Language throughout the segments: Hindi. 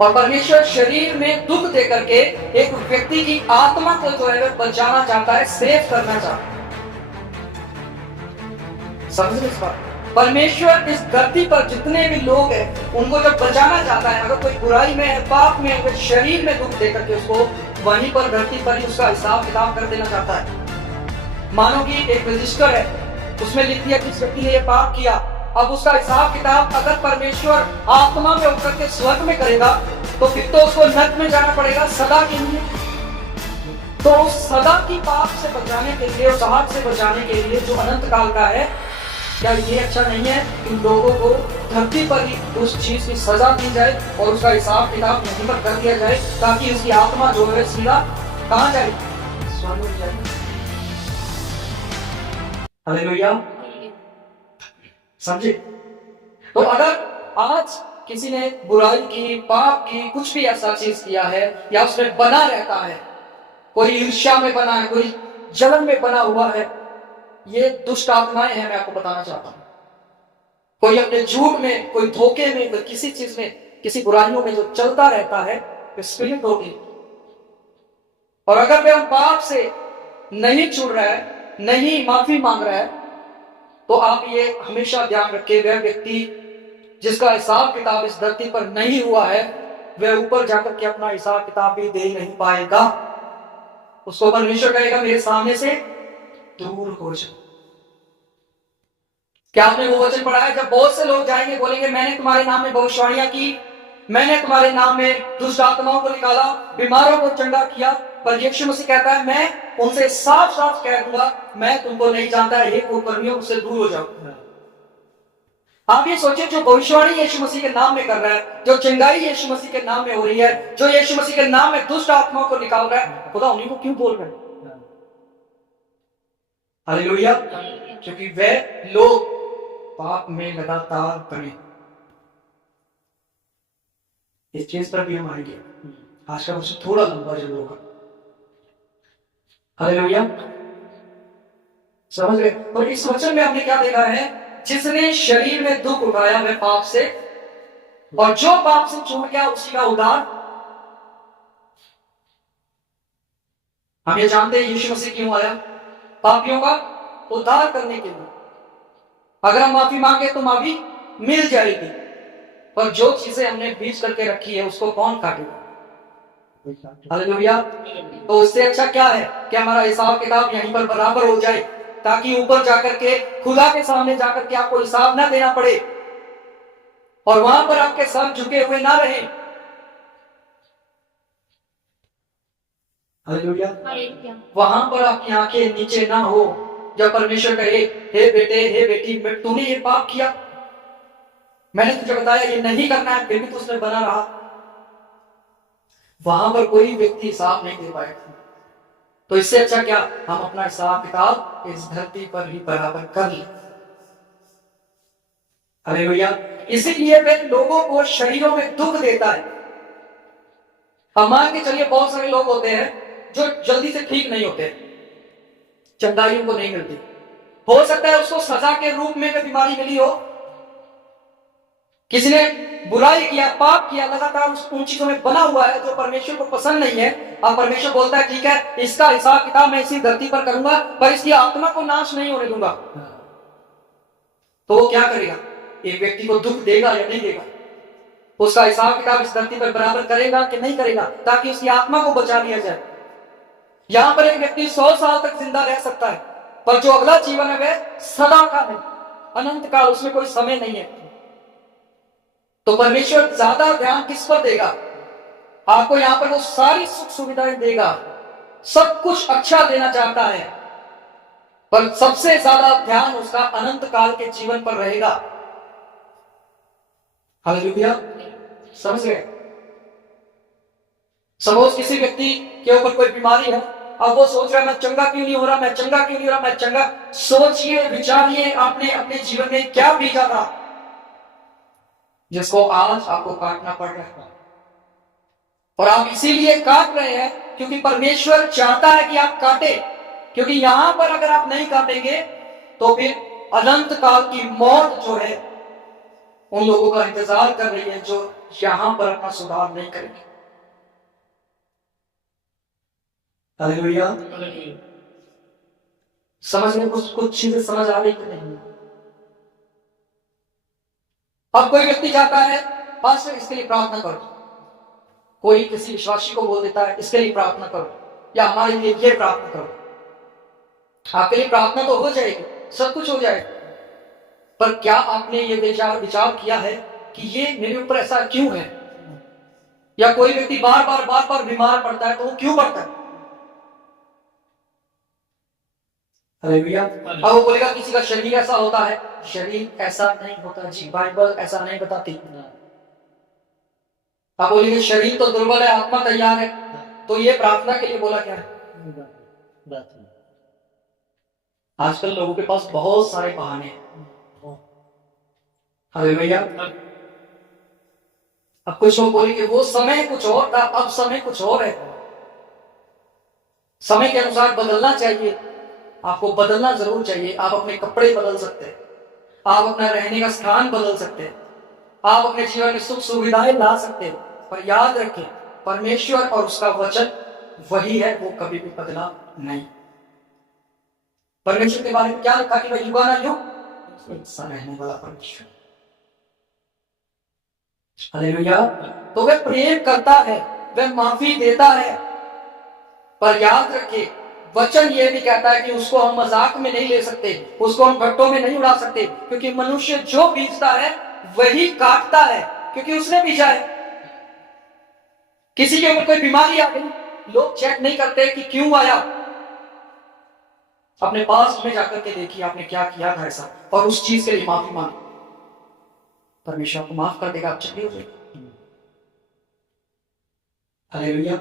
और परमेश्वर शरीर में दुख दे करके एक व्यक्ति की आत्मा को जो है वह बचाना चाहता है, सेव करना चाहता है। समझ इस बात। परमेश्वर इस धरती पर जितने भी लोग हैं उनको जब बचाना चाहता है, अगर कोई बुराई में है, पाप में है, शरीर में दुख दे करके उसको वहीं पर धरती पर ही उसका हिसाब किताब कर देना चाहता है। मानो कि एक रजिस्टर है, उसमें लिख दिया कि इस व्यक्ति ने ये पाप किया। अब उसका हिसाब किताब अगर परमेश्वर आत्मा में होकर के स्वर्ग में करेगा तो फिर तो उसको नरक में जाना पड़ेगा सदा के लिए। तो उस सदा की पाप से बचाने के लिए, उस आग से बचाने के लिए जो अनंत काल का है, क्या ये अच्छा नहीं है कि लोगों को धरती पर ही उस चीज की सजा दी जाए और उसका हिसाब किताब यहीं पर कर दिया जाए, ताकि उसकी आत्मा जो है सीधा कहां जाए? स्वर्ग में जाए। हालेलुया, समझे? तो अगर आज किसी ने बुराई की, पाप की, कुछ भी ऐसा चीज किया है या उसमें बना रहता है, कोई ईर्ष्या में बना है, कोई जलन में बना हुआ है, ये दुष्ट आत्माएं हैं। मैं आपको बताना चाहता हूं, कोई अपने झूठ में, कोई धोखे में, कोई किसी चीज में, किसी बुराइयों में जो चलता रहता है, वो स्पिरिट होगी। और अगर वह पाप से नहीं छूट रहा है, नहीं माफी मांग रहा है, तो आप ये हमेशा ध्यान रखें, वह व्यक्ति जिसका हिसाब किताब इस धरती पर नहीं हुआ है, वह ऊपर जाकर के अपना हिसाब किताब भी दे नहीं पाएगा। उसको परमेश्वर कहेगा मेरे सामने से दूर हो जाओ। क्या आपने वो वचन पढ़ा है, जब बहुत से लोग जाएंगे बोलेंगे मैंने तुम्हारे नाम में भविष्यवाणियां की, मैंने तुम्हारे नाम में दुष्ट आत्माओं को निकाला, बीमारों को चंगा किया, पर यीशु मसीह कहता है मैं उनसे साफ साफ कह दूंगा मैं तुमको नहीं जानता, हे कुकर्मियों, मुझसे दूर हो जाओ। आप ये सोचिए, जो भविष्यवाणी यीशु मसीह के नाम में कर रहा है, जो चंगाई यीशु मसीह के नाम में हो रही है, जो यीशु मसीह के नाम में दुष्ट आत्माओं को निकाल रहा है, खुदा उन्हीं को क्यों बोल रहे हैं? हालेलुया, क्योंकि वे लोग पाप में लगातार पड़े। इस चीज पर भी हम आएंगे। आज का वचन थोड़ा लंबा जरूर होगा। हालेलुया, समझ गए? तो इस वचन में हमने क्या देखा है, जिसने शरीर में दुख उठाया वह पाप से, और जो पाप से छूट गया उसी का उद्धार। हम ये जानते हैं यीशु मसीह क्यों आया, पापियों का उद्धार करने के लिए। अगर हम माफी मांगे तो माफी मिल जाएगी, पर जो चीजें हमने बीच करके रखी है उसको कौन काटेगा? हालेलुया। तो उससे अच्छा क्या है कि हमारा हिसाब किताब यहीं पर बराबर हो जाए, ताकि ऊपर जाकर के खुदा के सामने जाकर के आपको हिसाब ना देना पड़े और वहां पर आपके सर झुके हुए ना रहे। हालेलुया। वहां पर आपकी आंखें नीचे ना हो, जब परमेश्वर कहे हे बेटे, हे बेटी, तूने ये पाप किया, मैंने तुझे बताया ये नहीं करना है, फिर भी तू उसमें बना रहा। वहां पर कोई व्यक्ति हिसाब नहीं दे पाएगा। तो इससे अच्छा क्या हम अपना हिसाब किताब इस धरती पर ही बराबर कर लें। हालेलुया। इसीलिए वे लोगों को शरीरों में दुख देता है। अब मान के चलिए बहुत सारे लोग होते हैं जो जल्दी से ठीक नहीं होते, चंगाई उनको नहीं मिलती, हो सकता है उसको सजा के रूप में बीमारी मिली हो, किसी ने बुराई किया, पाप किया, लगातार उन चीजों में बना हुआ है जो परमेश्वर को पसंद नहीं है। अब परमेश्वर बोलता है ठीक है, इसका हिसाब किताब मैं इसी धरती पर करूंगा, पर इसकी आत्मा को नाश नहीं होने दूंगा। तो वो क्या करेगा? एक व्यक्ति को दुख देगा या नहीं देगा? उसका हिसाब किताब इस धरती पर बराबर करेगा कि नहीं करेगा, ताकि उसकी आत्मा को बचा लिया जाए। यहां पर एक व्यक्ति 100 साल तक जिंदा रह सकता है, पर जो अगला जीवन है वह सदा का है, अनंत काल, उसमें कोई समय नहीं है। तो परमेश्वर ज्यादा ध्यान किस पर देगा? आपको यहां पर वो सारी सुख सुविधाएं देगा, सब कुछ अच्छा देना चाहता है, पर सबसे ज्यादा ध्यान उसका अनंत काल के जीवन पर रहेगा। हालेलुया, समझ गए? सपोज किसी व्यक्ति के ऊपर कोई बीमारी है, अब वो सोच रहा है मैं चंगा क्यों नहीं हो रहा, मैं चंगा क्यों नहीं हो रहा, मैं चंगा। सोचिए, विचारिए, आपने अपने जीवन में क्या बीजा था जिसको आज आपको काटना पड़ रहा है। और आप इसीलिए काट रहे हैं क्योंकि परमेश्वर चाहता है कि आप काटे, क्योंकि यहां पर अगर आप नहीं काटेंगे तो फिर अनंत काल की मौत जो है उन लोगों का इंतजार कर रही है जो यहां पर अपना सुधार नहीं करेंगे। हालेलुया। समझ में कुछ कुछ चीजें समझ आ रही कि नहीं? अब कोई व्यक्ति जाता है, पास्टर इसके लिए प्रार्थना करो, कोई किसी विश्वासी को बोल देता है इसके लिए प्रार्थना करो, या हमारे लिए ये प्रार्थना करो। आपके लिए प्रार्थना तो हो जाएगी, सब कुछ हो जाएगा, पर क्या आपने ये विचार किया है कि ये मेरे ऊपर ऐसा क्यों है? या कोई व्यक्ति बार बार बीमार पड़ता है तो वो क्यों पड़ता है? हालेलुया। अब वो बोलेगा किसी का शरीर ऐसा होता है, शरीर ऐसा नहीं होता जी, बाइबल ऐसा नहीं बताती। आप बोलेंगे शरीर तो दुर्बल है, आत्मा तैयार है, तो ये प्रार्थना के लिए बोला क्या है? आजकल लोगों के पास बहुत सारे बहाने हैं। हालेलुया। अब कुछ लोग बोलेंगे वो समय कुछ और था, अब समय कुछ और है। समय के अनुसार बदलना चाहिए, आपको बदलना जरूर चाहिए। आप अपने कपड़े बदल सकते हैं, आप अपना रहने का स्थान बदल सकते हैं, आप अपने जीवन में सुख सुविधाएं ला सकते हो, पर याद रखें परमेश्वर और उसका वचन वही है, वो कभी भी बदला नहीं। परमेश्वर के बारे में क्या लिखा कि वह युगानुयुग इंसान रहने वाला परमेश्वर। हालेलुया। तो वह प्रेम करता है, वह माफी देता है, पर याद रखिए वचन यह भी कहता है कि उसको हम मजाक में नहीं ले सकते, उसको हम गट्टों में नहीं उड़ा सकते, क्योंकि मनुष्य जो बीजता है वही काटता है, क्योंकि उसने बीजा है। किसी के ऊपर कोई बीमारी आ गई, लोग चेक नहीं करते कि क्यों आया। अपने पास में जाकर के देखिए आपने क्या किया था ऐसा, और उस चीज के लिए माफी मांगे, परमेश्वर आपको माफ कर देगा, आप चली हो जाएगी। हालेलुया।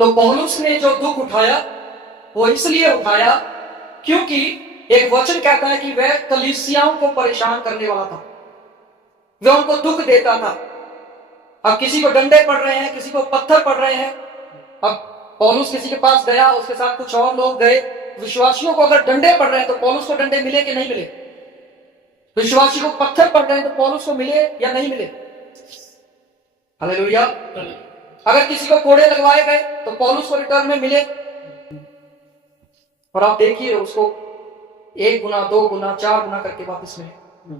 तो पौलुस ने जो दुख उठाया वो इसलिए उठाया क्योंकि एक वचन कहता है कि वह कलीसियाओं को परेशान करने वाला था, वह उनको दुख देता था। अब किसी को डंडे पड़ रहे हैं, किसी को पत्थर पड़ रहे हैं। अब पौलुस किसी के पास गया, उसके साथ कुछ और लोग गए। विश्वासियों को अगर डंडे पड़ रहे हैं तो पौलुस को डंडे मिले कि नहीं मिले? विश्वासी को पत्थर पड़ रहे हैं तो पौलुस को मिले या नहीं मिले? हालेलुया। अगर किसी को कोड़े लगवाए गए तो पौलुस को रिटर्न में मिले। और आप देखिए उसको 1 गुना 2 गुना 4 गुना करके वापस मिले।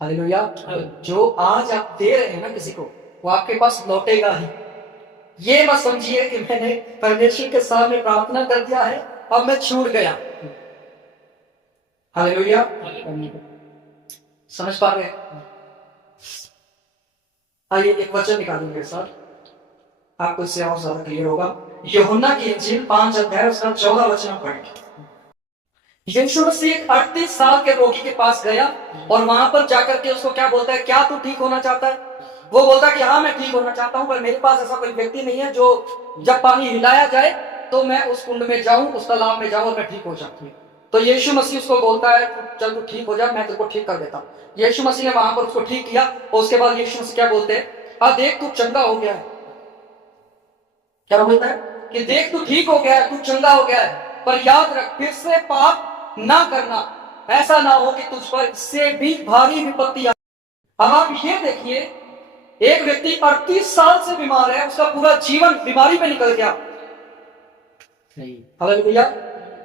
हालेलुया। जो आज आप दे रहे हैं ना किसी को, वो आपके पास लौटेगा ही। ये मत समझिए कि मैंने परमेश्वर के सामने प्रार्थना कर दिया है अब मैं छूट गया। हालेलुया। समझ पा रहे हैं? आइए एक वचन निकालेंगे सर, आपको इससे और ज्यादा क्लियर होगा। यूहन्ना की इंजील 5 अध्याय उसका 14 वचन पढ़ेंगे। यीशु मसीह 38 साल के रोगी के पास गया और वहां पर जाकर के उसको क्या बोलता है, क्या तू ठीक होना चाहता है? वो बोलता है कि हाँ मैं ठीक होना चाहता हूं, पर मेरे पास ऐसा कोई व्यक्ति नहीं है जो जब पानी हिलाया जाए तो मैं उस कुंड में जाऊं, उस तालाब में जाऊं और मैं ठीक हो जाऊं। तो यीशु मसीह उसको बोलता है चल तू ठीक हो जा, मैं तेरे को ठीक कर देता हूं। यीशु मसीह ने वहां पर उसको ठीक किया और उसके बाद यीशु मसीह क्या बोलते हैं, हाँ देख तू चंगा हो गया है। क्या बोलता है कि देख तू ठीक हो गया है, तू चंगा हो गया है, पर याद रख फिर से पाप ना करना, ऐसा ना हो कि तुझ पर इससे भी भारी विपत्ति आए। अब आप ये देखिए एक व्यक्ति 38 साल से बीमार है, उसका पूरा जीवन बीमारी में निकल गया। हालेलुया।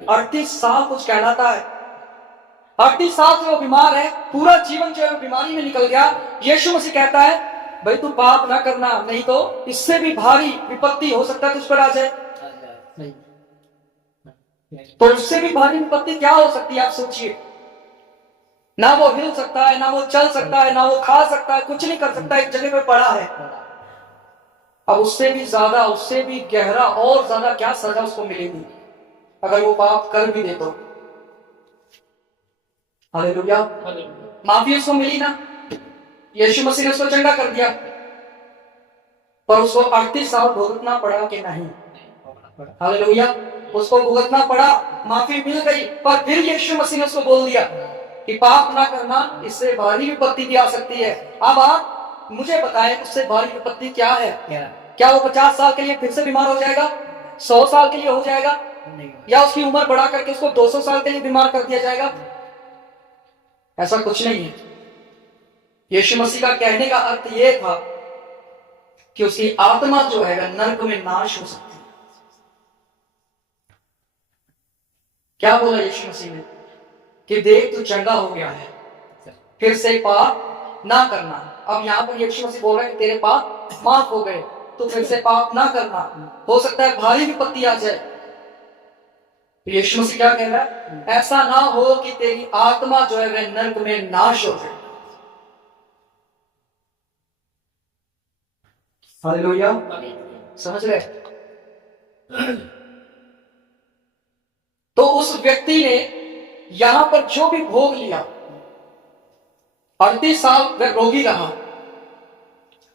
38 साल कुछ कहलाता है। 38 साल से वो बीमार है, पूरा जीवन जो है बीमारी में निकल गया। यीशु मसीह कहता है भाई तू पाप ना करना, नहीं तो इससे भी भारी विपत्ति हो सकता है तुझ पर आ जाए। तो उससे भी भारी विपत्ति क्या हो सकती है आप सोचिए। ना वो हिल सकता है, ना वो चल सकता है, ना वो खा सकता है, कुछ नहीं कर सकता, एक जगह पे पड़ा है। अब उससे भी ज्यादा, उससे भी गहरा और ज्यादा क्या सजा उसको मिलेगी अगर वो पाप कर भी दे तो। हालेलुया। माफी उसको मिली ना, यीशु मसीह ने उसको चंगा कर दिया, पर उसको 38 साल भुगतना पड़ा कि नहीं? हालेलुया। उसको भुगतना पड़ा, माफी मिल गई, पर फिर यीशु मसीह ने उसको बोल दिया कि पाप ना करना, इससे भारी विपत्ति भी आ सकती है। अब आप मुझे बताएं उससे भारी विपत्ति क्या है? क्या वो 50 साल के लिए फिर से बीमार हो जाएगा? 100 साल के लिए हो जाएगा? या उसकी उम्र बढ़ा करके उसको 200 साल के लिए बीमार कर दिया जाएगा? ऐसा कुछ नहीं है। यीशु मसीह का कहने का अर्थ यह था कि उसकी आत्मा जो है नरक में नाश हो सकती है। क्या बोला यीशु मसीह ने कि देख तू चंगा हो गया है, फिर से पाप ना करना। अब यहां पर यीशु मसीह बोल रहा है कि तेरे पाप माफ हो गए, तो फिर से पाप ना करना। हो सकता है भारी विपत्ति आ जाए। यीशु मसीह क्या कह रहा है? ऐसा ना हो कि तेरी आत्मा जो है वह नरक में नाश हो जाए। हालेलुया, समझ रहे? तो उस व्यक्ति ने यहां पर जो भी भोग लिया, 38 साल वह रोगी रहा,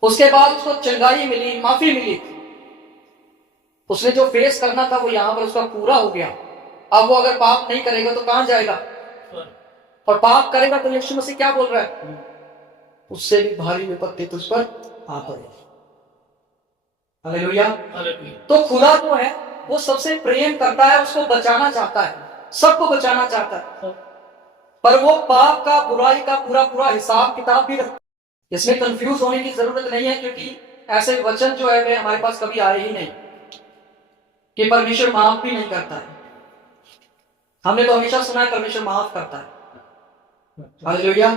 उसके बाद उसको चंगाई मिली, माफी मिली। उसने जो फेस करना था वो यहां पर उसका पूरा हो गया। अब वो अगर पाप नहीं करेगा तो कहां जाएगा? और पाप करेगा तो यीशु मसीह क्या बोल रहा है? उससे भी भारी विपत्ति तुझ पर आ पड़ेगी। हालेलुया। तो खुदा जो है वो सबसे प्रेम करता है, उसको बचाना चाहता है, सबको बचाना चाहता है, पर वो पाप का, बुराई का पूरा पूरा हिसाब किताब भी रखता है। इसमें कंफ्यूज होने की जरूरत नहीं है, क्योंकि ऐसे वचन जो है वे हमारे पास कभी आए ही नहीं कि परमेश्वर माफ भी नहीं करता है। हमने तो हमेशा सुना है परमेश्वर माफ करता है। हालेलुया।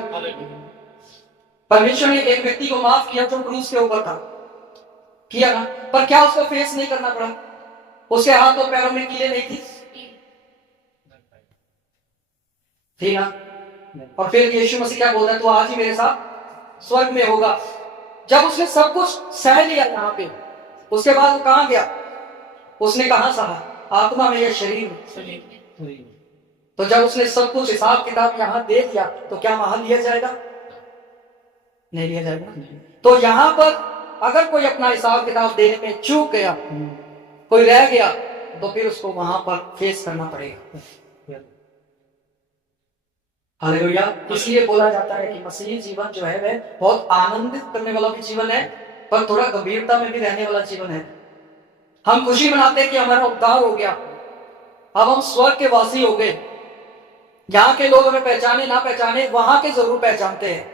परमेश्वर ने एक व्यक्ति को माफ किया जो क्रूस के ऊपर था, किया ना, पर क्या उसको फेस नहीं करना पड़ा? उसके हाथ और पैरों में कीलें नहीं थी ना? और फिर यीशु मसीह क्या बोलता है? तो आज ही मेरे साथ स्वर्ग में होगा। जब उसने सब कुछ सह लिया यहाँ पे, उसके बाद वो कहां गया? उसने कहां सहा? आत्मा में या शरीर में? तो जब उसने सब कुछ हिसाब किताब यहां दे दिया, तो क्या वहां लिया जाएगा? नहीं लिया जाएगा। तो यहां पर अगर कोई अपना हिसाब किताब देने में चूक गया, कोई रह गया, तो फिर उसको वहां पर फेस करना पड़ेगा। हालेलुया। इसलिए बोला जाता है कि मसीही जीवन जो है वह बहुत आनंदित करने वाला भी जीवन है, पर थोड़ा गंभीरता में भी रहने वाला जीवन है। हम खुशी मनाते हैं कि हमारा उद्धार हो गया, अब हम स्वर्ग के वासी हो गए। यहाँ के लोग हमें पहचाने ना पहचाने, वहां के जरूर पहचानते हैं।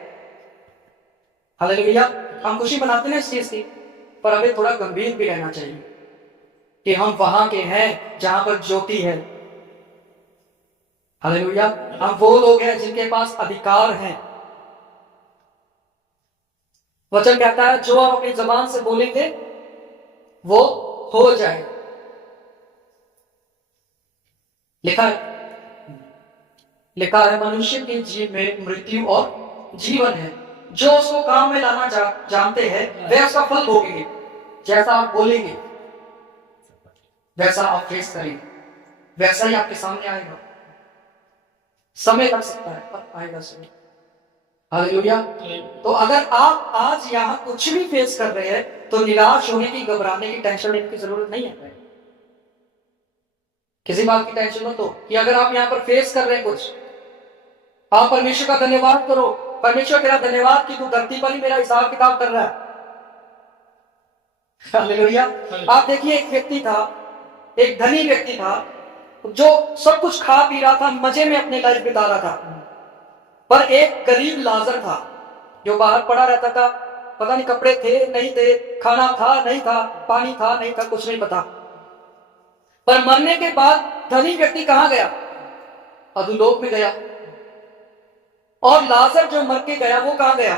हालेलुया। हम खुशी मनाते हैं इस चीज की, पर हमें थोड़ा गंभीर भी रहना चाहिए कि हम वहां के हैं जहां पर ज्योति है। हालेलुया। हम वो लोग हैं जिनके पास अधिकार हैं। वचन कहता है जो आप अपनी जबान से बोलेंगे वो हो जाए। लिखा है मनुष्य के जीव में मृत्यु और जीवन है, जो उसको काम में लाना जानते हैं वे उसका फल भोगेंगे। जैसा आप बोलेंगे वैसा आप फेस करेंगे, वैसा ही आपके सामने आएगा। समय लग सकता है पर आएगा समय। हालेलुया। तो अगर आप आज यहां कुछ भी फेस कर रहे हैं तो निराश होने की, घबराने की, टेंशन लेने की जरूरत नहीं है। किसी बात की टेंशन मत हो कि अगर आप यहां पर फेस कर रहे हैं कुछ, आप परमेश्वर का धन्यवाद करो। परमेश्वर तेरा धन्यवाद कि तू धरती पर ही मेरा हिसाब किताब कर रहा है। हालेलुया। आप देखिए एक व्यक्ति था, एक धनी व्यक्ति था जो सब कुछ खा पी रहा था, मजे में अपने लाइफ बिता रहा था, पर एक गरीब लाजर था जो बाहर पड़ा रहता था। पता नहीं कपड़े थे नहीं थे, खाना था नहीं था, पानी था नहीं था, कुछ नहीं पता। पर मरने के बाद धनी व्यक्ति कहां गया? अधोलोक में गया। और लाजर जो मर के गया वो कहां गया?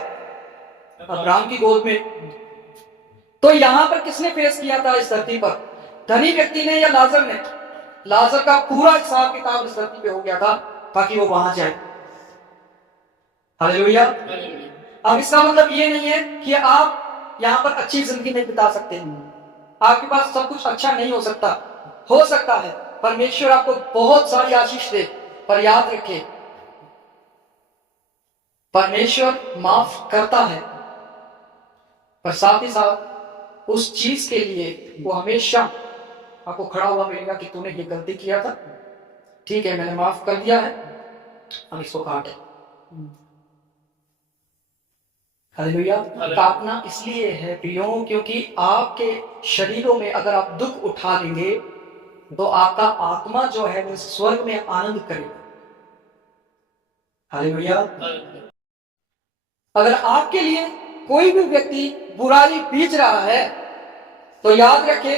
अब्राहम की गोद में। तो यहां पर किसने फेस किया था इस धरती पर? धनी व्यक्ति ने या लाजर ने? लाजर का पूरा हिसाब किताब इस धरती पे हो गया था ताकि वो वहां जाए। हालेलुया। अब इसका मतलब ये नहीं है कि आप यहां पर अच्छी जिंदगी नहीं बिता सकते, आपके पास सब कुछ अच्छा नहीं हो सकता। हो सकता है परमेश्वर आपको बहुत सारी आशीष दे, पर याद रखें परमेश्वर माफ करता है, पर साथ ही साथ उस चीज के लिए वो हमेशा आपको खड़ा हुआ मिलेगा कि तूने ये गलती किया था, ठीक है मैंने माफ कर दिया है, हम इसको काटे। हालेलुया। काटना इसलिए है प्रियो क्योंकि आपके शरीरों में अगर आप दुख उठा लेंगे तो आपका आत्मा जो है वो स्वर्ग में आनंद करेगा। हालेलुया। अगर आपके लिए कोई भी व्यक्ति बुराई बीज रहा है तो याद रखे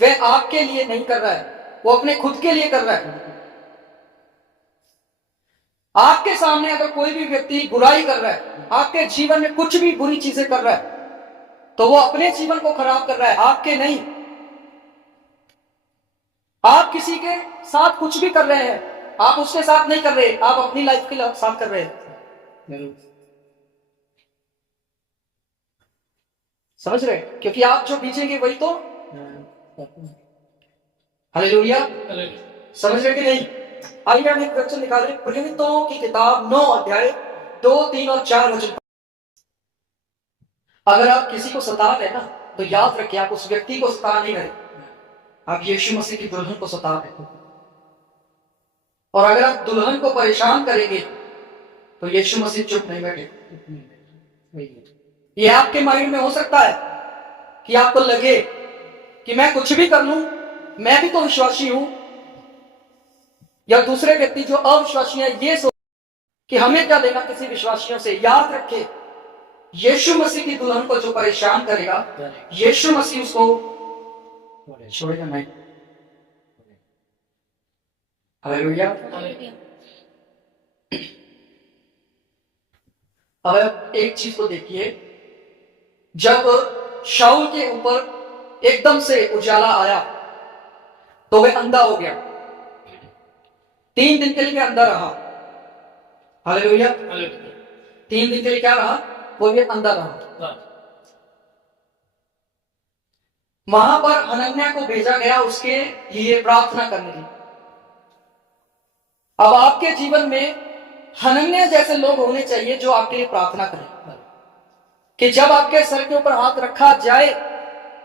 वह आपके लिए नहीं कर रहा है, वो अपने खुद के लिए कर रहा है। आपके सामने अगर कोई भी व्यक्ति बुराई कर रहा है, आपके जीवन में कुछ भी बुरी चीजें कर रहा है, तो वो अपने जीवन को खराब कर रहा है, आपके नहीं। आप किसी के साथ कुछ भी कर रहे हैं, आप उसके साथ नहीं कर रहे, आप अपनी लाइफ के साथ कर रहे हैं। समझ रहे? क्योंकि आप जो बीजेंगे वही तो। हालेलुया। समझ रहे कि नहीं? आइए हम एक वचन निकालें, प्रेरितों की किताब 9 अध्याय 2, 3 और 4 वचन। अगर आप किसी को सता रहे ना तो याद रखिए आप उस व्यक्ति को सता नहीं रहे, आप यीशु मसीह की दुल्हन को सता रहे। और अगर आप दुल्हन को परेशान करेंगे तो यीशु मसीह चुप नहीं बैठे। ये आपके माइंड में हो सकता है कि आपको लगे कि मैं कुछ भी कर लूं, मैं भी तो विश्वासी हूं, या दूसरे व्यक्ति जो अविश्वासी है ये सोच कि हमें क्या लेना किसी विश्वासियों से। याद रखे यीशु मसीह की दुल्हन को जो परेशान करेगा, यीशु मसीह उसको छोड़ेगा नहीं। हालेलुया। अब एक चीज को देखिए, जब शाऊल के ऊपर एकदम से उजाला आया तो वह अंधा हो गया, 3 दिन के लिए अंधा रहा। हालेलुया। 3 दिन के लिए क्या रहा? वो भी अंधा रहा। वहां पर हनन्याह को भेजा गया उसके लिए प्रार्थना करने के लिए। अब आपके जीवन में हनन्याह जैसे लोग होने चाहिए जो आपके लिए प्रार्थना करें कि जब आपके सर के ऊपर हाथ रखा जाए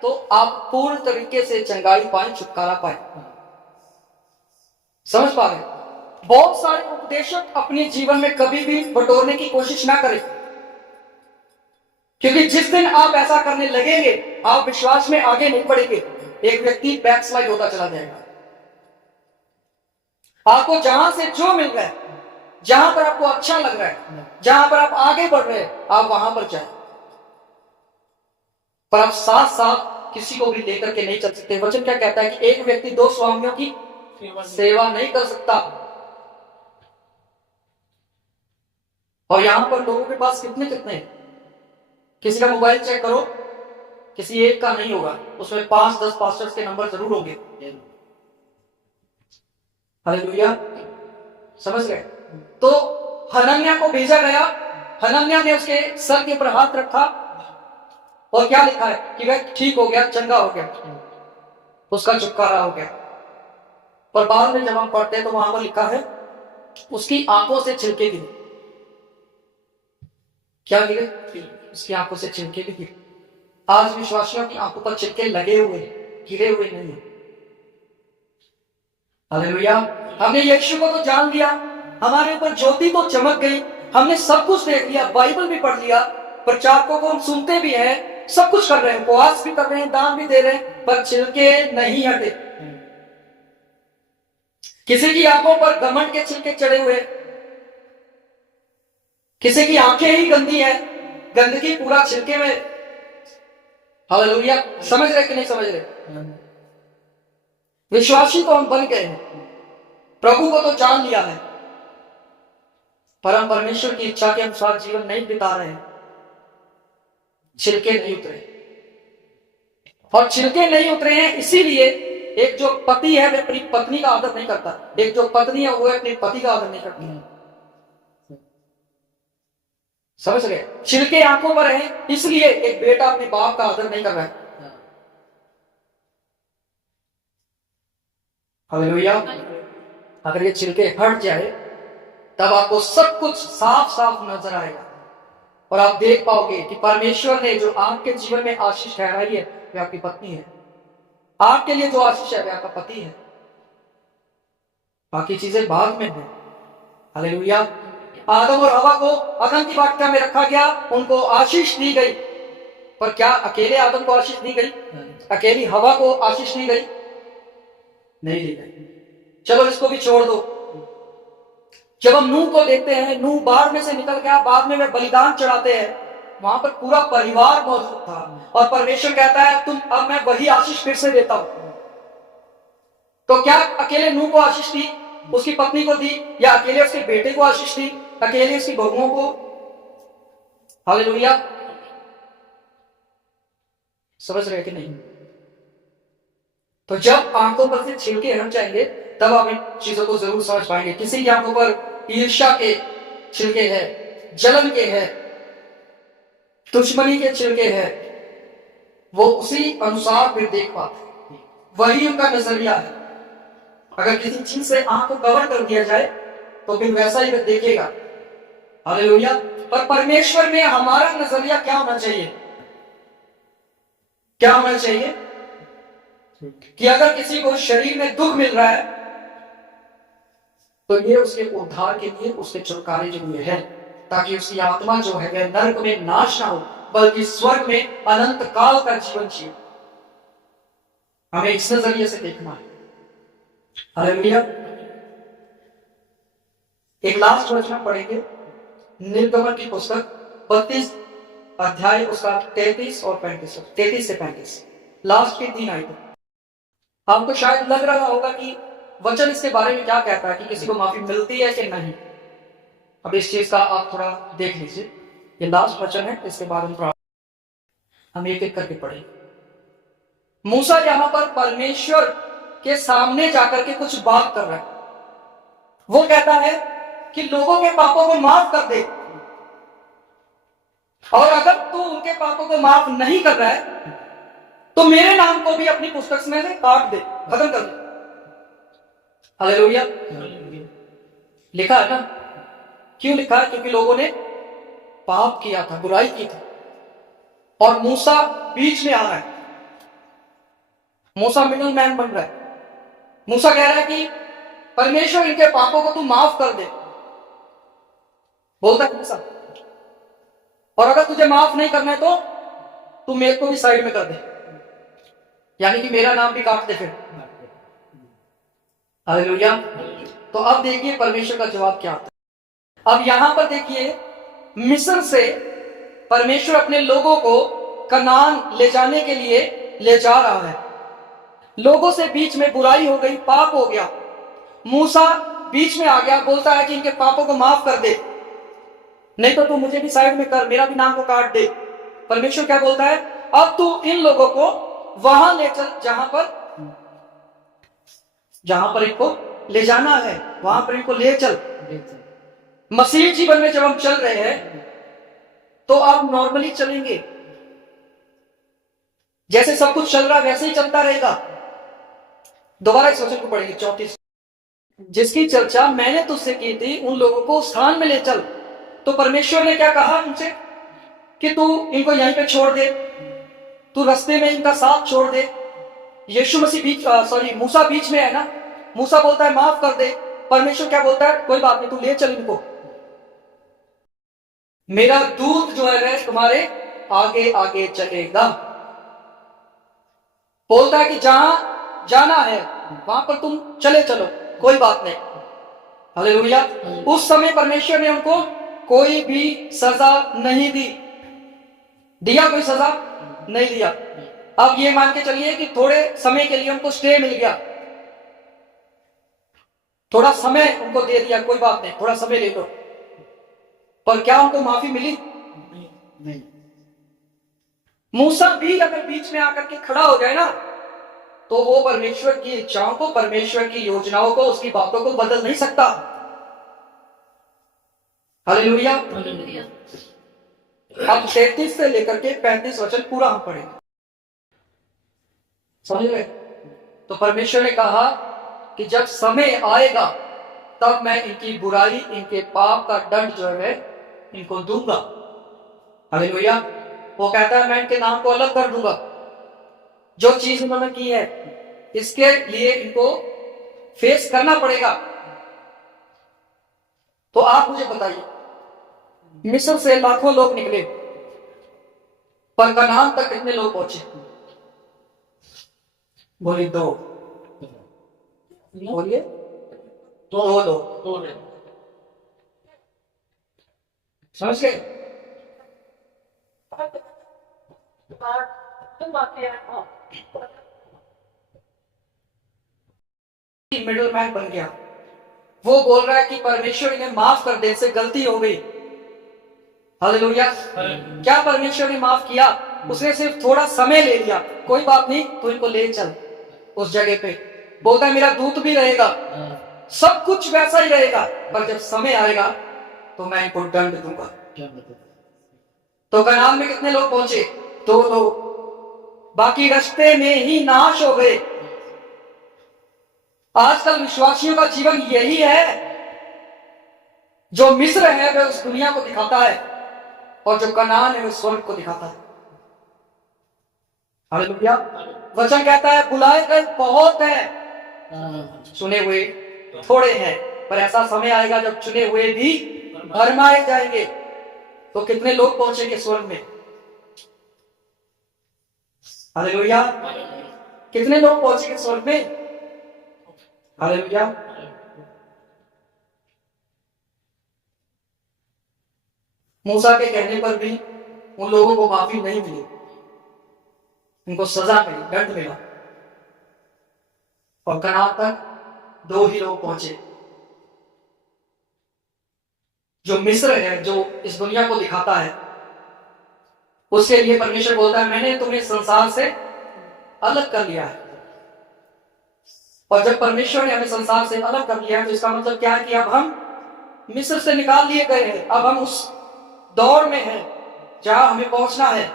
तो आप पूर्ण तरीके से चंगाई पाए, छुटकारा पाए। समझ पा रहे? बहुत सारे उपदेशक अपने जीवन में कभी भी बटोरने की कोशिश ना करें, क्योंकि जिस दिन आप ऐसा करने लगेंगे आप विश्वास में आगे नहीं बढ़ेंगे, एक व्यक्ति बैकस्लाइड होता चला जाएगा। आपको जहां से जो मिल रहा है, जहां पर आपको अच्छा लग रहा है, जहां पर आप आगे बढ़ रहे हैं, आप वहां पर जाए, पर आप साथ साथ किसी को भी लेकर के नहीं चल सकते। वचन क्या कहता है कि एक व्यक्ति 2 स्वामियों की सेवा नहीं कर सकता। और यहां पर लोगों के पास कितने कितने, किसी का मोबाइल चेक करो, किसी एक का नहीं होगा, उसमें 5-10 पास्टर्स के नंबर जरूर होंगे। हालेलुया। समझ गए? तो हनन्याह को भेजा गया, हनन्याह ने उसके सर के ऊपर हाथ रखा और क्या लिखा है कि वह ठीक हो गया, चंगा हो गया, उसका छुटकारा हो गया। पर बाद में जब हम पढ़ते हैं तो वहां पर लिखा है उसकी आंखों से छिलके गिरे। क्या गिरे? उसकी आंखों से छिलके भी गिरे। आज विश्वासियों की आंखों पर छिलके लगे हुए, गिरे हुए नहीं है। हालेलुया। हमने यीशु को तो जान लिया, हमारे ऊपर ज्योति तो चमक गई, हमने सब कुछ देख लिया, बाइबल भी पढ़ लिया, प्रचारकों को हम सुनते भी हैं, सब कुछ कर रहे हैं, उपवास भी कर रहे हैं, दान भी दे रहे हैं, पर छिलके नहीं हटे। किसी की आंखों पर घमंड के छिलके चढ़े हुए, किसी की आंखें ही गंदी है, गंदगी पूरा छिलके में। हालेलुया। समझ रहे कि नहीं समझ रहे? विश्वासी तो हम बन गए हैं, प्रभु को तो जान लिया है, पर हम परमेश्वर की इच्छा के अनुसार जीवन नहीं बिता रहे हैं, छिलके नहीं उतरे। और छिलके नहीं उतरे हैं इसीलिए एक जो पति है वह अपनी पत्नी का आदर नहीं करता, एक जो पत्नी है वो अपने पति का आदर नहीं करती है। समझ गए? छिलके आंखों पर है इसलिए एक बेटा अपने बाप का आदर नहीं कर रहा है। हालेलुया। अगर ये छिलके हट जाए तब आपको सब कुछ साफ साफ नजर आएगा और आप देख पाओगे कि परमेश्वर ने जो आपके जीवन में आशीष ठहराई है वह आपकी पत्नी है, आपके लिए जो आशीष है वह आपका पति है, बाकी चीजें बाद में है। हालेलुया। आदम और हवा को अदन की वाटिका में रखा गया, उनको आशीष दी गई, पर क्या अकेले आदम को आशीष दी गई? अकेली हवा को आशीष दी गई? नहीं ले गए। चलो इसको भी छोड़ दो। जब हम नूह को देखते हैं, नूह बाढ़ में से निकल गया, बाद में वे बलिदान चढ़ाते हैं, वहां पर पूरा परिवार मौजूद था और परमेश्वर कहता है तुम अब मैं वही आशीष फिर से देता हूं। तो क्या अकेले नूह को आशीष दी, उसकी पत्नी को दी, या अकेले उसके बेटे को आशीष दी, अकेले उसकी बहुओं को? हालेलुया। समझ रहे कि नहीं? तो जब आंखों पर से छिलके हट जाएंगे तब आप इन चीजों को जरूर समझ पाएंगे। किसी की आंखों पर ईर्ष्या के छिलके हैं, जलन के हैं, दुश्मनी के छिलके हैं, वो उसी अनुसार फिर देख पाते, वही उनका नजरिया है। अगर किसी चीज से आंख को कवर कर दिया जाए तो फिर वैसा ही वह देखेगा। हालेलुया। पर परमेश्वर में हमारा नजरिया क्या होना चाहिए? क्या होना चाहिए कि अगर किसी को शरीर में दुख मिल रहा है तो ये उसके उद्धार के लिए, उसके छुटकारे के लिए है, ताकि उसकी आत्मा जो है वह नरक में नाश ना हो बल्कि स्वर्ग में अनंत काल का जीवन जिए। हमें इस नजरिए से देखना है। हालेलुया। एक लास्ट वचन पढ़ेंगे, निर्गमन की पुस्तक 32 अध्याय उसका 33 और 35, 33 से 35, लास्ट के 3 आयतें। आपको शायद लग रहा होगा कि वचन इसके बारे में क्या कहता है कि किसी को माफी मिलती है कि नहीं। अब इस चीज का आप थोड़ा देख लीजिए। ये लास्ट वचन है, इसके बारे में हम एक एक करके पढ़ेंगे। मूसा यहां पर परमेश्वर के सामने जाकर के कुछ बात कर रहा है। वो कहता है कि लोगों के पापों को माफ कर दे, और अगर तू उनके पापों को माफ नहीं कर रहा है तो मेरे नाम को भी अपनी पुस्तक में से काट दे, खत्म कर दे। हालेलुया। लिखा है ना? क्यों लिखा है? क्योंकि लोगों ने पाप किया था, बुराई की थी, और मूसा बीच में आ रहा है। मूसा मिडिल मैन बन रहा है। मूसा कह रहा है कि परमेश्वर इनके पापों को तू माफ कर दे, बोलता है मूसा, और अगर तुझे माफ नहीं करना है तो तू मेरे को भी साइड में कर दे, यानी कि मेरा नाम भी काट दे फिर। हालेलुया। तो अब देखिए परमेश्वर का जवाब क्या आता है। अब यहां पर देखिए, मिस्र से परमेश्वर अपने लोगों को कनान ले जाने के लिए ले जा रहा है। लोगों से बीच में बुराई हो गई, पाप हो गया। मूसा बीच में आ गया, बोलता है कि इनके पापों को माफ कर दे, नहीं तो तू मुझे भी साइड में कर, मेरा भी नाम को काट दे। परमेश्वर क्या बोलता है? अब तू इन लोगों को वहां ले चल जहां पर इनको ले जाना है, वहां पर इनको ले चल। मसीह जीवन में जब हम चल रहे हैं तो आप नॉर्मली चलेंगे, जैसे सब कुछ चल रहा है वैसे ही चलता रहेगा। दोबारा इस वचन को पढ़ेंगे, 34। जिसकी चर्चा मैंने तुझसे की थी उन लोगों को स्थान में ले चल। तो परमेश्वर ने क्या कहा उनसे कि तू इनको यहीं पे छोड़ दे, तू रास्ते में इनका साथ छोड़ दे। यीशु मसीह मूसा बीच में है ना, मूसा बोलता है माफ कर दे, परमेश्वर क्या बोलता है? कोई बात नहीं, तू ले चल इनको, मेरा दूत जो है वह तुम्हारे आगे आगे चलेगा। बोलता है कि जहां जाना है वहां पर तुम चलो, कोई बात नहीं। हालेलुया। उस समय परमेश्वर ने उनको कोई भी सजा नहीं दिया, कोई सजा नहीं दिया। अब ये मान के चलिए कि थोड़े समय के लिए उनको स्टे मिल गया, थोड़ा समय उनको दे दिया, कोई बात नहीं, थोड़ा समय ले लो। पर क्या उनको माफी मिली? नहीं। मूसा भी अगर बीच में आकर के खड़ा हो जाए ना तो वो परमेश्वर की इच्छाओं को, परमेश्वर की योजनाओं को, उसकी बातों को बदल नहीं सकता। हालेलुया। अब 33 से लेकर के 35 वचन पूरा हम पढ़ेंगे, समझ गए? तो परमेश्वर ने कहा कि जब समय आएगा तब मैं इनकी बुराई, इनके पाप का दंड जो है इनको दूंगा। हालेलुया। वो कहता है मैं इनके नाम को अलग कर दूंगा, जो चीज उन्होंने की है इसके लिए इनको फेस करना पड़ेगा। तो आप मुझे बताइए, मिस्र से लाखों लोग निकले, पर कनान तक कितने लोग पहुंचे? बोले 2। बोलिए, दो लोग, समझ गए? मिडिल मैन बन गया। वो बोल रहा है कि परमेश्वर इन्हें माफ कर दे, इससे गलती हो गई। हालेलुया। क्या परमेश्वर ने माफ किया? उसने सिर्फ थोड़ा समय ले लिया। कोई बात नहीं, तू इनको ले चल उस जगह पे। बोलता है मेरा दूत भी रहेगा, सब कुछ वैसा ही रहेगा, पर जब समय आएगा तो मैं इनको दंड दूंगा। तो कनान में कितने लोग पहुंचे? 2 लोग। बाकी रास्ते में ही नाश हो गए। आजकल विश्वासियों का जीवन यही है। जो मिस्र है वह उस दुनिया को दिखाता है, और जो कनान है वह स्वर्ग को दिखाता है। हालेलुया। वचन कहता है बुलाए गए बहुत है, चुने हुए थोड़े हैं। पर ऐसा समय आएगा जब चुने हुए भी भरमाए जाएंगे। तो कितने लोग पहुंचेंगे स्वर्ग में? हालेलुया। कितने लोग पहुंचेंगे स्वर्ग में? हालेलुया। मूसा के कहने पर भी उन लोगों को माफी नहीं मिली, उनको सजा मिली, दंड मिला। और कनान तक 2 ही लोग पहुंचे। जो मिस्र है, जो इस दुनिया को दिखाता है, उसके लिए परमेश्वर बोलता है मैंने तुम्हें संसार से अलग कर लिया है। और जब परमेश्वर ने हमें संसार से अलग कर लिया है, तो इसका मतलब क्या है कि अब हम मिस्र से निकाल लिए गए हैं। अब हम उस दौड़ में हैं जहां हमें पहुंचना है।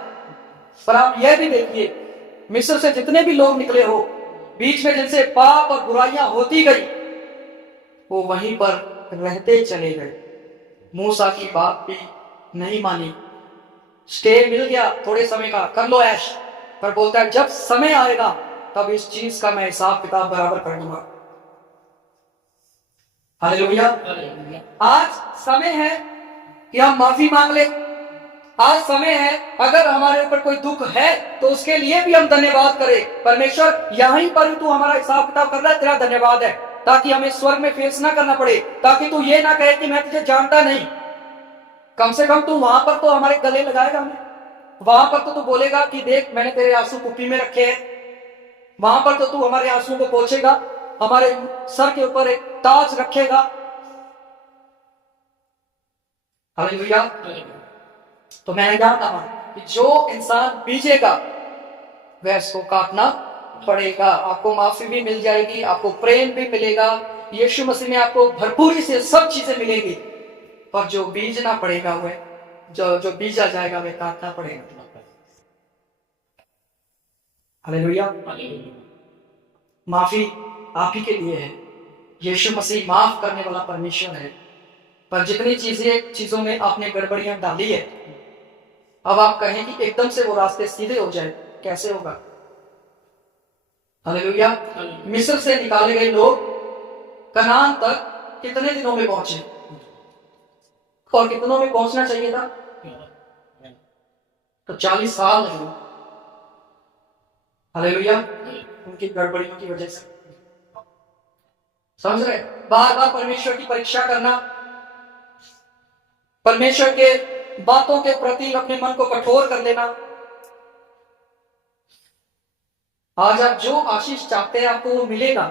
पर आप यह भी देखिए, मिस्र से जितने भी लोग निकले हो, बीच में जिनसे पाप और बुराइयां होती गई, वो वहीं पर रहते चले गए। मूसा की बात भी नहीं मानी। स्टे मिल गया थोड़े समय का, कर लो ऐश, पर बोलता है जब समय आएगा तब इस चीज का मैं हिसाब किताब बराबर कर दूंगा। हालेलुया। आज समय है कि हम माफी मांग ले। आज समय है, अगर हमारे ऊपर कोई दुख है तो उसके लिए भी हम धन्यवाद करें। परमेश्वर यहीं पर तू हमारा हिसाब किताब कर रहा है, तेरा धन्यवाद है, ताकि हमें स्वर्ग में फेस ना करना पड़े, ताकि तू ये ना कहे कि मैं तुझे जानता नहीं। कम से कम तू वहां पर तो हमारे गले लगाएगा हमें। वहां पर तो तू बोलेगा कि देख मैंने तेरे आंसू कुप्पी में रखे हैं। वहां पर तो तू हमारे आंसू को पोंछेगा, हमारे सर के ऊपर एक ताज रखेगा। हालेलुया। तो मैं जानता हूं कि जो इंसान बीजेगा वह इसको काटना पड़ेगा। आपको माफी भी मिल जाएगी, आपको प्रेम भी मिलेगा, यीशु मसीह में आपको भरपूरी से सब चीजें मिलेगी। पर जो बीजना पड़ेगा वह जो बीजा जाएगा वह काटना पड़ेगा। हालेलुया। माफी आप ही के लिए है। यीशु मसीह माफ करने वाला परमेश्वर है। पर जितनी चीजों में आपने गड़बड़ियां डाली है, अब आप कहें कि एकदम से वो रास्ते सीधे हो जाए, कैसे होगा? हालेलुया। मिस्र से निकाले गए लोग कनान तक कितने दिनों में पहुंचे? और कितनों में पहुंचना चाहिए था? तो 40 साल लगे। हालेलुया। उनकी गड़बड़ियों की वजह से। समझ रहे? बार बार परमेश्वर की परीक्षा करना, परमेश्वर के बातों के प्रति अपने मन को कठोर कर लेना। आज आप जो आशीष चाहते हैं आपको वो मिलेगा,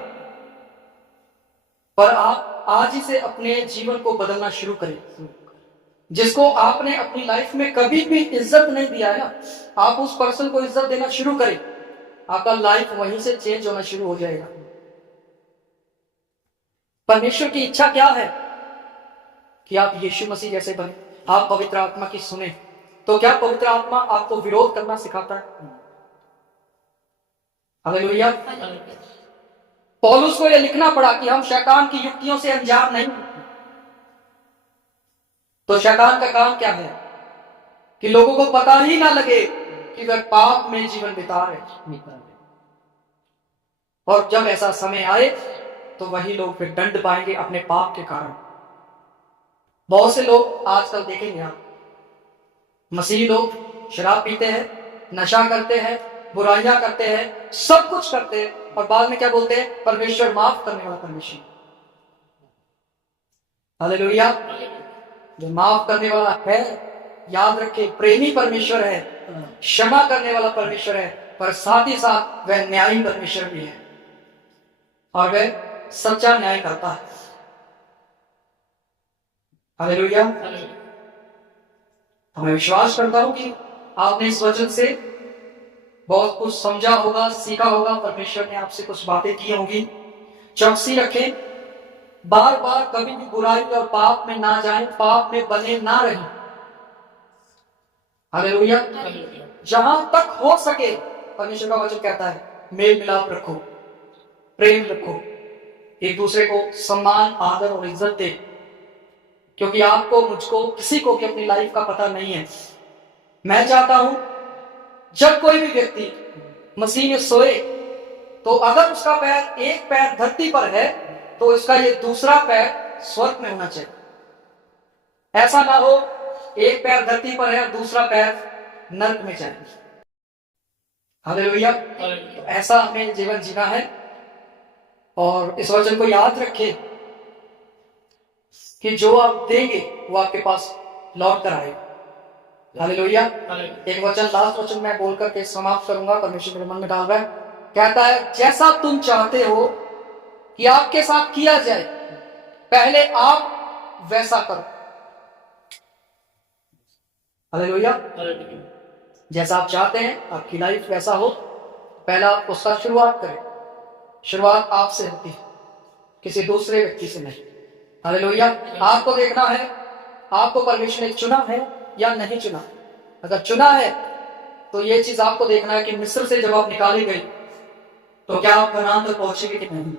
पर आप आज ही से अपने जीवन को बदलना शुरू करें। जिसको आपने अपनी लाइफ में कभी भी इज्जत नहीं दिया है ना, आप उस पर्सन को इज्जत देना शुरू करें। आपका लाइफ वहीं से चेंज होना शुरू हो जाएगा। परमेश्वर की इच्छा क्या है? कि आप यीशु मसीह जैसे बने, आप पवित्र आत्मा की सुने। तो क्या पवित्र आत्मा आपको विरोध करना सिखाता है? हालेलुया। पौलुस को यह लिखना पड़ा कि हम शैतान की युक्तियों से अनजान नहीं। तो शैतान का काम क्या है? कि लोगों को पता ही ना लगे कि वह पाप में जीवन बिता रहे। और जब ऐसा समय आए तो वही लोग फिर दंड पाएंगे अपने पाप के कारण। बहुत से लोग आजकल देखेंगे आप, मसीही लोग शराब पीते हैं, नशा करते हैं, बुराइयां करते हैं, सब कुछ करते हैं, और बाद में क्या बोलते हैं? परमेश्वर माफ करने वाला परमेश्वर। हालेलुया। जो माफ करने वाला है, याद रखे, प्रेमी परमेश्वर है, क्षमा करने वाला परमेश्वर है, पर साथ ही साथ वह न्यायी परमेश्वर भी है और वह सच्चा न्याय करता है। हालेलुया। तो मैं विश्वास करता हूं कि आपने इस वचन से बहुत कुछ समझा होगा, सीखा होगा, परमेश्वर ने आपसे कुछ बातें की होंगी। चौकसी रखें, बार बार कभी भी बुराई और पाप में ना जाएं, पाप में बने ना रहें। हालेलुया। जहां तक हो सके परमेश्वर का वचन कहता है मेल मिलाप रखो, प्रेम रखो, एक दूसरे को सम्मान, आदर और इज्जत दे, क्योंकि आपको, मुझको, किसी को भी अपनी लाइफ का पता नहीं है। मैं चाहता हूं जब कोई भी व्यक्ति मसीह में सोए तो अगर उसका पैर, एक पैर धरती पर है तो उसका ये दूसरा पैर स्वर्ग में होना चाहिए। ऐसा ना हो एक पैर धरती पर है और दूसरा पैर नरक में जाए। हालेलुया। ऐसा हमें जीवन जीना है और इस वचन को याद रखें कि जो आप देंगे वो आपके पास लौट कर आएगा। हालेलुया। एक वचन, लास्ट वचन मैं बोलकर के समाप्त करूंगा, परमेश्वर मेरे मन में डाल रहा है। कहता है जैसा तुम चाहते हो कि आपके साथ किया जाए, पहले आप वैसा करो। हालेलुया। जैसा आप चाहते हैं आपकी लाइफ वैसा हो, पहला आप उसका शुरुआत करें। शुरुआत आपसे होती है, किसी दूसरे व्यक्ति से नहीं। हालेलुया। आपको देखना है आपको परमेश्वर ने चुना है या नहीं चुना। अगर चुना है तो ये चीज आपको देखना है कि मिस्र से जब आप निकाली गई तो क्या आप कनान तक पहुंचेगी कि नहीं।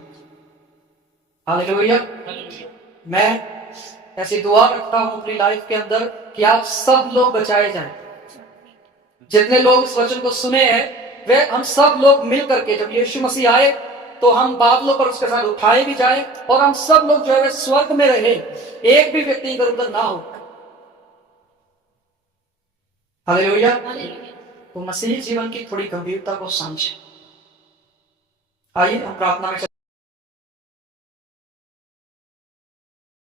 हालेलुया। मैं ऐसी दुआ रखता हूं अपनी लाइफ के अंदर कि आप सब लोग बचाए जाएं। जितने लोग इस वचन को सुने हैं वे हम सब लोग मिल करके, जब यीशु मसीह आए तो हम बादलों पर उसके साथ उठाए भी जाए और हम सब लोग जो है स्वर्ग में रहे, एक भी व्यक्ति इधर उधर ना हो। हालेलुया। तो मसीही जीवन की थोड़ी गंभीरता को समझें। आइए हम प्रार्थना में